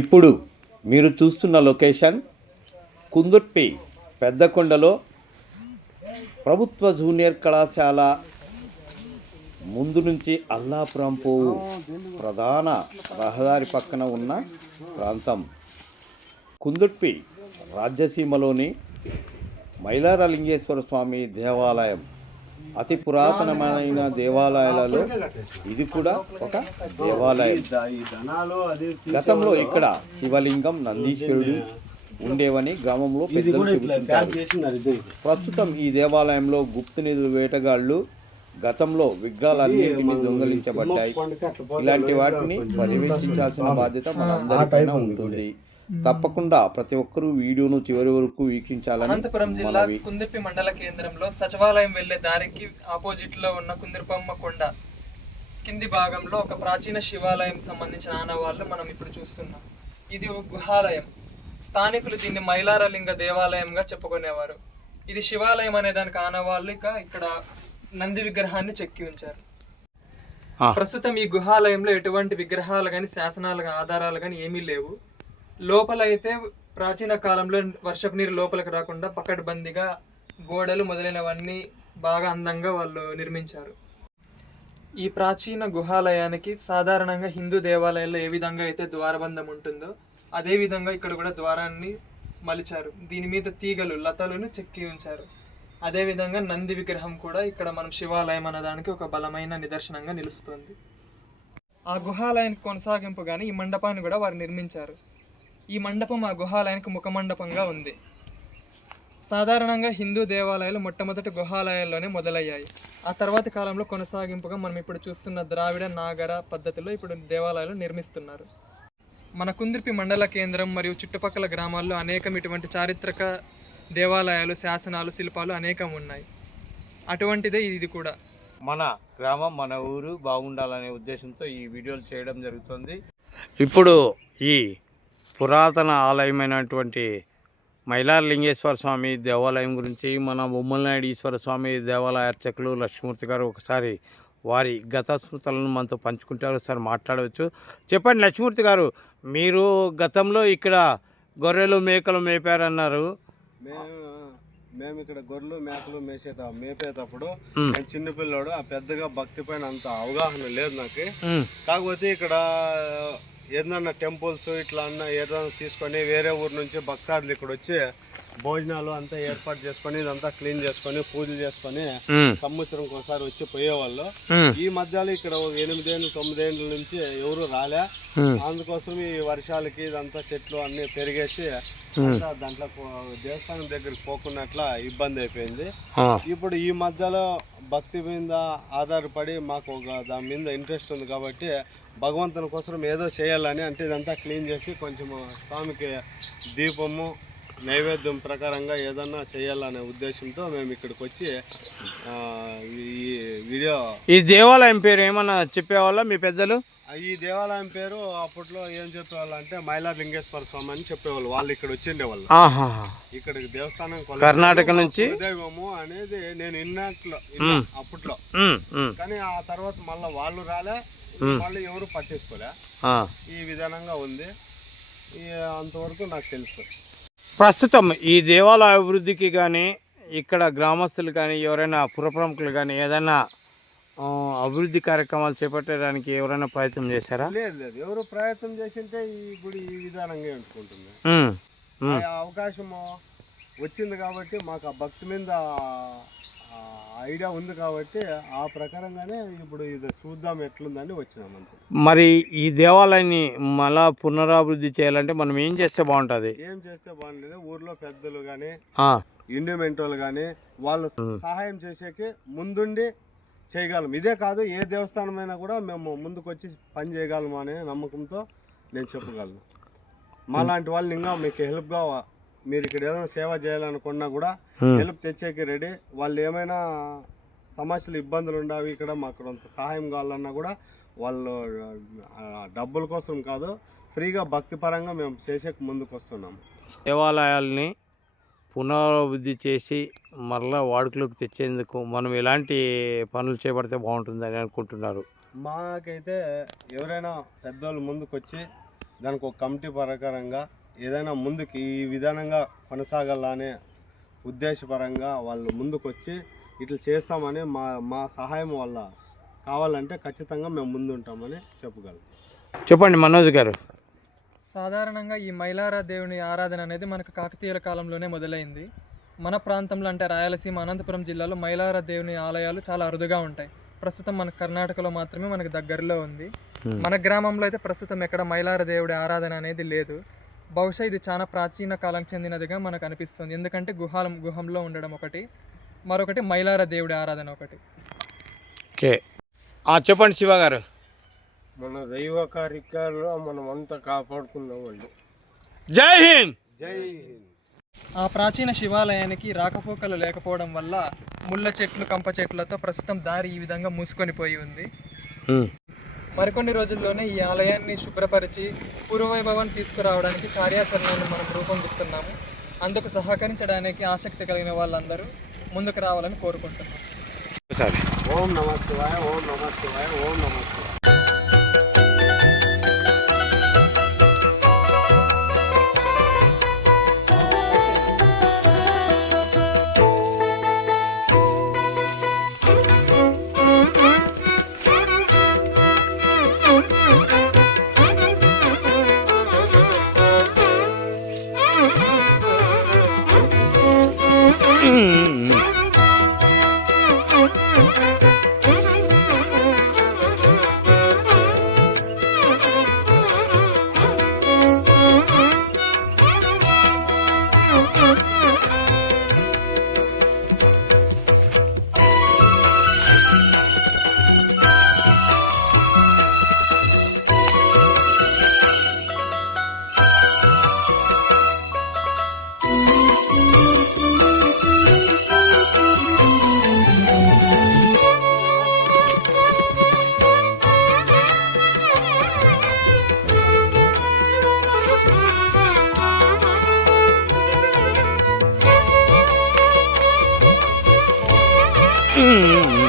ఇప్పుడు మీరు చూస్తున్న లొకేషన్ కుందుర్పి పెద్దకొండలో ప్రభుత్వ జూనియర్ కళాశాల ముందు నుంచి అల్లాపురం పోవు ప్రధాన రహదారి పక్కన ఉన్న ప్రాంతం. కుందుర్పి రాజ్యసీమలోని మైలారలింగేశ్వర స్వామి దేవాలయం. అతి పురాతనమైన దేవాలయాలలో ఇది కూడా ఒక దేవాలయం. గతంలో ఇక్కడ శివలింగం నందీశ్వరుడు ఉండేవని గ్రామంలో పెద్దలు చెబుతుంటారు. ప్రస్తుతం ఈ దేవాలయంలో గుప్త నిధుల వేటగాళ్ళు గతంలో విగ్రహాలన్నింటినీ దొంగలించబడ్డాయి. ఇలాంటి వాటిని పర్యవేక్షించాల్సిన బాధ్యత మనందరిపైన ఉంటుంది. తప్పకుండా ప్రతి ఒక్కరూ వీడియోను చివరి వరకు వీక్షించాలని అనంతపురం జిల్లా కుందిర్పి మండల కేంద్రంలో సచివాలయం వెళ్ళే దారికి ఆపోజిట్లో ఉన్న కుందిర్పమ్మ కొండ కింది భాగంలో ఒక ప్రాచీన శివాలయం సంబంధించిన ఆనవాళ్ళు మనం ఇప్పుడు చూస్తున్నాం. ఇది ఒక గుహాలయం. స్థానికులు దీన్ని మైలారలింగ దేవాలయంగా చెప్పుకునేవారు. ఇది శివాలయం అనే దానికి ఆనవాళ్ళు ఇక ఇక్కడ నంది విగ్రహాన్ని చెక్కి ఉంచారు. ప్రస్తుతం ఈ గుహాలయంలో ఎటువంటి విగ్రహాలు కానీ శాసనాలు ఆధారాలు కానీ ఏమీ లేవు. లోపల అయితే ప్రాచీన కాలంలో వర్షపు నీరు లోపలికి రాకుండా పకడ్బందీగా గోడలు మొదలైనవన్నీ బాగా అందంగా వాళ్ళు నిర్మించారు. ఈ ప్రాచీన గుహాలయానికి సాధారణంగా హిందూ దేవాలయాల్లో ఏ విధంగా అయితే ద్వారబంధం ఉంటుందో అదే విధంగా ఇక్కడ కూడా ద్వారాన్ని మలిచారు. దీని మీద తీగలు లతలను చెక్కి ఉంచారు. అదేవిధంగా నంది విగ్రహం కూడా ఇక్కడ మనం శివాలయం అన్నదానికి ఒక బలమైన నిదర్శనంగా నిలుస్తుంది. ఆ గుహాలయానికి కొనసాగింపుగానే ఈ మండపాన్ని కూడా వారు నిర్మించారు. ఈ మండపం ఆ గుహాలయానికి ముఖ మండపంగా ఉంది. సాధారణంగా హిందూ దేవాలయాలు మొట్టమొదటి గుహాలయాల్లోనే మొదలయ్యాయి. ఆ తర్వాతి కాలంలో కొనసాగింపుగా మనం ఇప్పుడు చూస్తున్న ద్రావిడ నాగర పద్ధతిలో ఇప్పుడు దేవాలయాలు నిర్మిస్తున్నారు. మన కుందిర్పి మండల కేంద్రం మరియు చుట్టుపక్కల గ్రామాల్లో అనేకం ఇటువంటి చారిత్రక దేవాలయాలు శాసనాలు శిల్పాలు అనేకం ఉన్నాయి. అటువంటిదే ఇది కూడా. మన గ్రామం మన ఊరు బాగుండాలనే ఉద్దేశంతో ఈ వీడియోలు చేయడం జరుగుతుంది. ఇప్పుడు ఈ పురాతన ఆలయమైనటువంటి మైలారలింగేశ్వర స్వామి దేవాలయం గురించి మన బొమ్మలనాయుడు ఈశ్వర స్వామి దేవాలయ అర్చకులు లక్ష్మూర్తి గారు ఒకసారి వారి గత స్మృతులను మనతో పంచుకుంటారు. ఒకసారి మాట్లాడవచ్చు. చెప్పండి లక్ష్మూర్తి గారు మీరు గతంలో ఇక్కడ గొర్రెలు మేకలు మేపారన్నారు. మేము మేము ఇక్కడ గొర్రెలు మేకలు మేసేట మేపేటప్పుడు నేను చిన్నపిల్లోడు ఆ పెద్దగా భక్తి పైన అంత అవగాహన లేదు నాకు. కాకపోతే ఇక్కడ ఏదన్నా టెంపుల్స్ ఇట్లా అన్న ఏదైనా తీసుకొని వేరే ఊరు నుంచి భక్తాదులు ఇక్కడ వచ్చి భోజనాలు అంతా ఏర్పాటు చేసుకొని ఇదంతా క్లీన్ చేసుకొని పూజలు చేసుకొని ఉమ్, సంవత్సరంకి ఒకసారి వచ్చి పోయేవాళ్ళు. ఈ మధ్యలో ఇక్కడ ఎనిమిదేళ్ళు తొమ్మిదేళ్ళ నుంచి ఎవరు రాలే. అందుకోసం ఈ వర్షాలకి ఇదంతా చెట్లు అన్ని పెరిగేసి దాంట్లో దేవస్థానం దగ్గరికి పోకున్నట్ల ఇబ్బంది అయిపోయింది. ఇప్పుడు ఈ మధ్యలో భక్తి మీద ఆధారపడి మాకు ఒక దాని మీద ఇంట్రెస్ట్ ఉంది కాబట్టి భగవంతుని కోసం ఏదో చేయాలని అంటే ఇదంతా క్లీన్ చేసి కొంచెం స్వామికి దీపము నైవేద్యం ప్రకారంగా ఏదన్నా చేయాలనే ఉద్దేశంతో మేము ఇక్కడికి వచ్చి ఆ, ఈ వీడియో ఈ దేవాలయం పేరు ఏమన్నా చెప్పేవాళ్ళ మీ పెద్దలు? ఈ దేవాలయం పేరు అప్పట్లో ఏం చెప్పేవాళ్ళు అంటే మైలార్ లింగేశ్వర స్వామి అని చెప్పేవాళ్ళు వాళ్ళు ఇక్కడ వచ్చిండే వాళ్ళు ఆహాహా. ఇక్కడికి దేవస్థానం కర్ణాటక నుంచి? దైవము అనేది నేను ఇన్నట్లు. అప్పట్లో కానీ ఆ తర్వాత మళ్ళీ వాళ్ళు రాలే. మళ్ళీ ఎవరు పట్టించుకోలే. ఈ విధానంగా ఉంది అంతవరకు నాకు తెలుసు ప్రస్తుతం ఈ దేవాలయ అభివృద్ధికి కానీ ఇక్కడ గ్రామస్తులు కానీ ఎవరైనా పురప్రముఖులు కానీ ఏదైనా అభివృద్ధి కార్యక్రమాలు చేపట్టడానికి ఎవరైనా ప్రయత్నం చేశారా? లేదు లేదు. ఎవరు ప్రయత్నం చేసింటే ఈ గుడి ఈ విధానంగా ఉమ్, ఆ అవకాశము వచ్చింది కాబట్టి మాకు ఆ భక్తి మీద ఐడియా ఉంది కాబట్టి ఆ ప్రకారంగానే ఇప్పుడు ఇది చూద్దాం ఎట్లుందని వచ్చినాం అంతే. మరి ఈ దేవాలయాన్ని మళ్ళా పునరాభివృద్ధి చేయాలంటే మనం ఏం చేస్తే బాగుంటుంది? ఏం చేస్తే బాగుండేది ఊర్లో పెద్దలు కానీ ఇండిమెంట్ వాళ్ళు కానీ వాళ్ళు సహాయం చేసేకి ముందుండి చేయగలం. ఇదే కాదు ఏ దేవస్థానమైనా కూడా మేము ముందుకు వచ్చి పని చేయగలము అనే నమ్మకంతో నేను చెప్పగలను. మాలాంటి వాళ్ళని ఇంకా మీకు హెల్ప్గా మీరు ఇక్కడ ఏదైనా సేవ చేయాలనుకున్నా కూడా హెల్ప్ తెచ్చేకి రెడీ. వాళ్ళు ఏమైనా సమస్యలు ఇబ్బందులు ఉండవి ఇక్కడ మాకు కొంత సహాయం కావాలన్నా కూడా వాళ్ళు డబ్బుల కోసం కాదు ఫ్రీగా భక్తిపరంగా మేము చేసేకి ముందుకు వస్తున్నాము దేవాలయాల్ని పునరాభివృద్ధి చేసి మరలా వాడుకలోకి తెచ్చేందుకు మనం ఎలాంటి పనులు చేపడితే బాగుంటుందని అనుకుంటున్నారు? మాకైతే ఎవరైనా పెద్దోళ్ళు ముందుకు వచ్చి దానికి ఒక కమిటీ ప్రకారంగా ఏదైనా ముందుకు ఈ విధానంగా కొనసాగాలనే ఉద్దేశపరంగా వాళ్ళు ముందుకు వచ్చి ఇట్లా చేస్తామని మా మా సహాయం వల్ల కావాలంటే ఖచ్చితంగా మేము ముందుంటామని చెప్పగలం. చెప్పండి మనోజ్ గారు. సాధారణంగా ఈ మైలారా దేవుని ఆరాధన అనేది మనకు కాకతీయుల కాలంలోనే మొదలైంది. మన ప్రాంతంలో అంటే రాయలసీమ అనంతపురం జిల్లాలో మైలారా దేవుని ఆలయాలు చాలా అరుదుగా ఉంటాయి. ప్రస్తుతం మన కర్ణాటకలో మాత్రమే మనకు దగ్గరలో ఉంది. మన గ్రామంలో అయితే ప్రస్తుతం ఎక్కడ మైలార దేవుడి ఆరాధన అనేది లేదు. బహుశా ఇది చాలా ప్రాచీన కాలానికి చెందినదిగా మనకు అనిపిస్తుంది. ఎందుకంటే గుహాల గుహంలో ఉండడం ఒకటి మరొకటి మైలార దేవుడి ఆరాధన ఒకటి. ఓకే. చెప్పండి శివ గారు. మన దైవ కార్యక్రమాలు మనం అంతా కాపాడుకుందామండి జై హింద్! జై హింద్. ఆ ప్రాచీన శివాలయానికి రాకపోకలు లేకపోవడం వల్ల ముళ్ళ చెట్లు కంప చెట్లతో ప్రస్తుతం దారి ఈ విధంగా మూసుకొని పోయి ఉంది. మరికొన్ని రోజుల్లోనే ఈ ఆలయాన్ని శుభ్రపరిచి పూర్వవైభవాన్ని తీసుకురావడానికి కార్యాచరణను మనం రూపొందిస్తున్నాము. అందుకు సహకరించడానికి ఆసక్తి కలిగిన వాళ్ళందరూ ముందుకు రావాలని కోరుకుంటున్నాం. ఓం నమ శివాయ ఓం నమ శివాయ ఓం నమ శివాయ. Mm-hmm. Mm.